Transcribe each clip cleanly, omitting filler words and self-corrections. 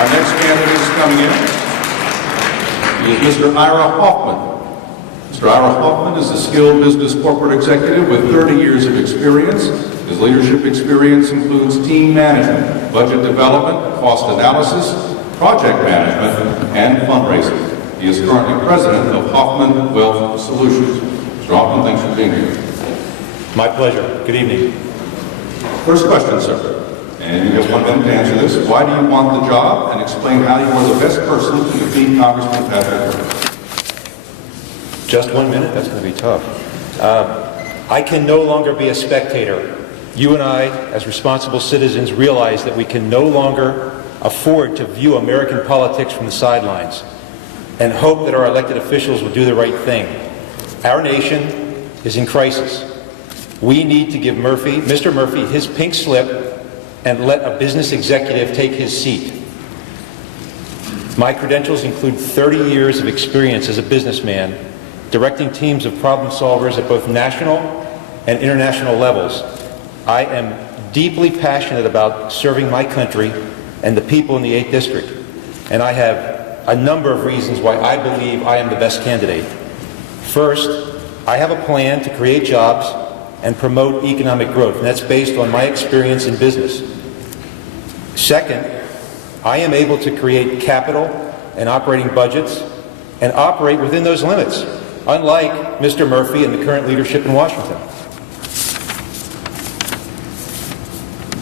Our next candidate is coming in. He is Mr. Ira Hoffman. Mr. Ira Hoffman is a skilled business corporate executive with 30 years of experience. His leadership experience includes team management, budget development, cost analysis, project management, and fundraising. He is currently president of Hoffman Wealth Solutions. Mr. Hoffman, thanks for being here. My pleasure. Good evening. First question, sir. And you have 1 minute to answer this. Why do you want the job? And explain how you are the best person to defeat Congressman Patriots. Just 1 minute? That's going to be tough. I can no longer be a spectator. You and I, as responsible citizens, realize that we can no longer afford to view American politics from the sidelines and hope that our elected officials will do the right thing. Our nation is in crisis. We need to give Mr. Murphy, his pink slip and let a business executive take his seat. My credentials include 30 years of experience as a businessman, directing teams of problem solvers at both national and international levels. I am deeply passionate about serving my country and the people in the 8th District, and I have a number of reasons why I believe I am the best candidate. First, I have a plan to create jobs and promote economic growth, and that's based on my experience in business. Second, I am able to create capital and operating budgets and operate within those limits, unlike Mr. Murphy and the current leadership in Washington.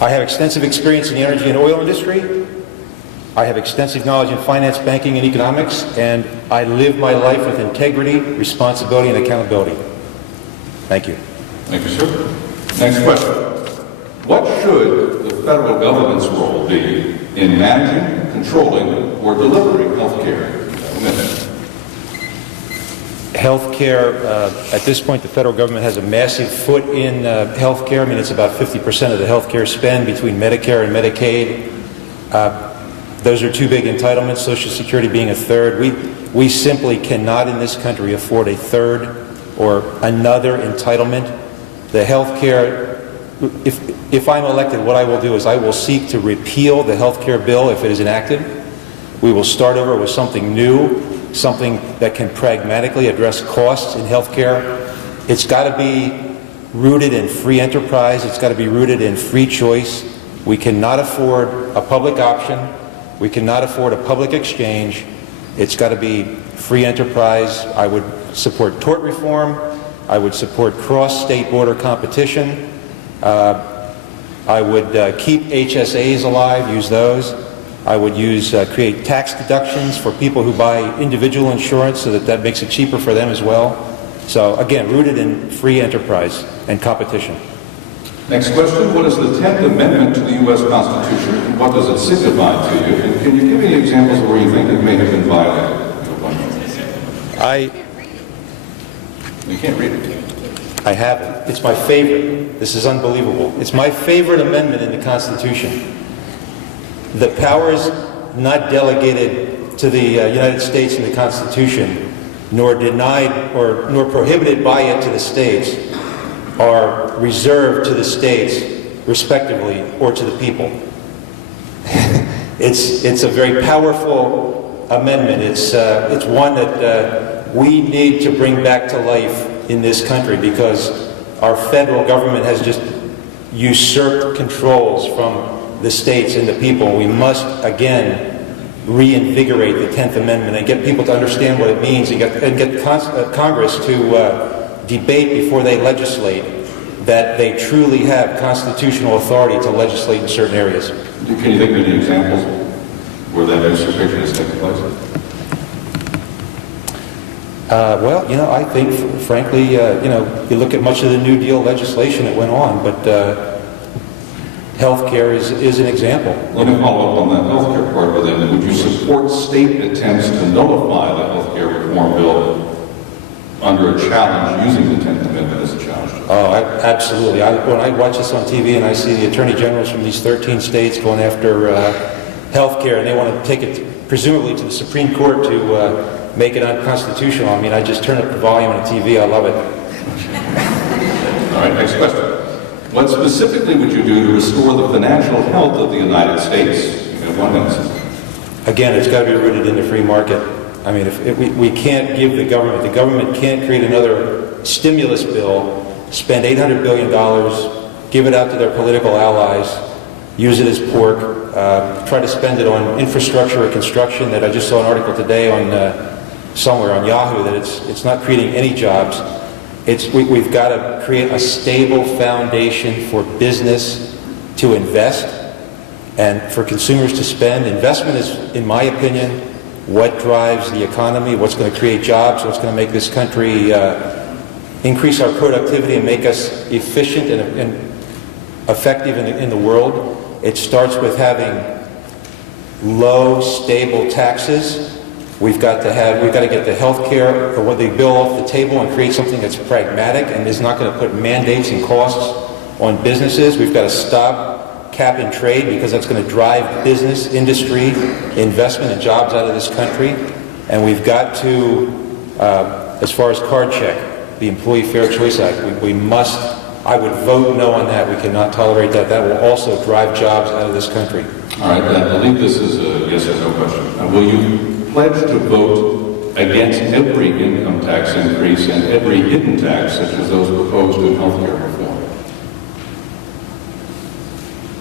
I have extensive experience in the energy and oil industry. I have extensive knowledge in finance, banking, and economics, and I live my life with integrity, responsibility, and accountability. Thank you. Thank you, sir. Next question. What should the federal government's role be in managing, controlling, or delivering health care? Health care, at this point, the federal government has a massive foot in health care. I mean, it's about 50% of the health care spend between Medicare and Medicaid. Those are two big entitlements, Social Security being a third. We simply cannot in this country afford a third or another entitlement. The health care, if I'm elected, what I will do is I will seek to repeal the health care bill if it is enacted. We will start over with something new, something that can pragmatically address costs in health care. It's got to be rooted in free enterprise. It's got to be rooted in free choice. We cannot afford a public option. We cannot afford a public exchange. It's got to be free enterprise. I would support tort reform. I would support cross-state border competition. I would keep HSAs alive, use those. I would create tax deductions for people who buy individual insurance so that makes it cheaper for them as well. So again, rooted in free enterprise and competition. Next question. What is the 10th Amendment to the U.S. Constitution, and what does it signify to you? And can you give me examples where you think it may have been violated? You can't read it. I haven't. It's my favorite. This is unbelievable. It's my favorite amendment in the Constitution. The powers not delegated to the United States in the Constitution, nor denied or nor prohibited by it to the states, are reserved to the states, respectively, or to the people. It's a very powerful amendment. It's one that we need to bring back to life in this country because our federal government has just usurped controls from the states and the people. We must, again, reinvigorate the 10th Amendment and get people to understand what it means and get Congress to debate before they legislate that they truly have constitutional authority to legislate in certain areas. Can you think of any examples where that usurpation has taken place? Well, I think, frankly, you look at much of the New Deal legislation that went on, but health care is an example. Let me follow up on that health care part of it. Would you support state attempts to nullify the health care reform bill under a challenge, using the 10th Amendment as a challenge? Oh, absolutely. When I watch this on TV and I see the attorney generals from these 13 states going after health care, and they want to take it, presumably, to the Supreme Court to make it unconstitutional. I mean, I just turn up the volume on TV. I love it. All right, next question. What specifically would you do to restore the financial health of the United States? You have 1 minute. Again, it's got to be rooted in the free market. I mean, we can't give the government can't create another stimulus bill, spend $800 billion, give it out to their political allies, use it as pork, try to spend it on infrastructure or construction that I just saw an article today on somewhere on Yahoo that it's not creating any jobs. We've got to create a stable foundation for business to invest and for consumers to spend. Investment is, in my opinion, what drives the economy, what's going to create jobs, what's going to make this country increase our productivity and make us efficient and effective in the world. It starts with having low, stable taxes. We've got to get the health care or what they bill off the table and create something that's pragmatic and is not going to put mandates and costs on businesses. We've got to stop cap and trade because that's going to drive business, industry, investment, and jobs out of this country. And we've got to, as far as card check, the Employee Fair Choice Act, we must, I would vote no on that. We cannot tolerate that. That will also drive jobs out of this country. All right, I believe this is a yes or no question. Will you pledge to vote against every income tax increase and every hidden tax, such as those proposed in health care reform?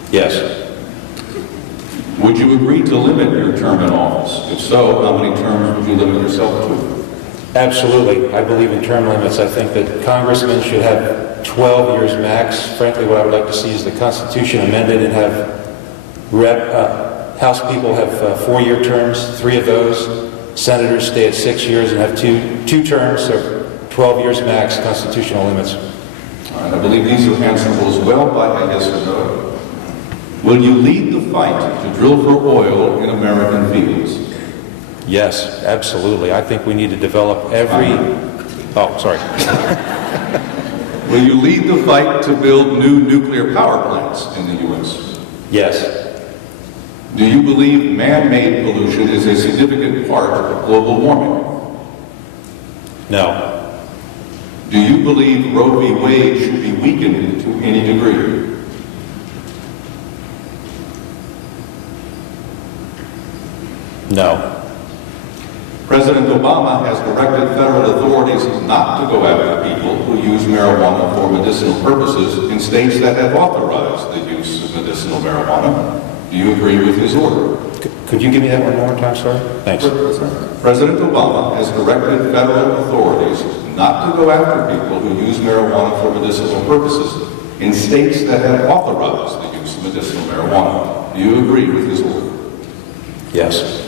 Yes. Would you agree to limit your term in office? If so, how many terms would you limit yourself to? Absolutely. I believe in term limits. I think that congressmen should have 12 years max. Frankly, what I would like to see is the Constitution amended and have House people have 4-year terms, 3 of those. Senators stay at 6 years and have two terms, so 12 years max, constitutional limits. All right, I believe these are answerable as well by a yes or no. Will you lead the fight to drill for oil in American fields? Yes, absolutely. I think we need to develop every... Oh, sorry. Will you lead the fight to build new nuclear power plants in the U.S.? Yes. Do you believe man-made pollution is a significant part of global warming? No. Do you believe Roe v. Wade should be weakened to any degree? No. President Obama has directed federal authorities not to go after people who use marijuana for medicinal purposes in states that have authorized the use of medicinal marijuana. Do you agree with his order? Could you give me that one more time, sorry? Thanks. President Obama has directed federal authorities not to go after people who use marijuana for medicinal purposes in states that have authorized the use of medicinal marijuana. Do you agree with his order? Yes.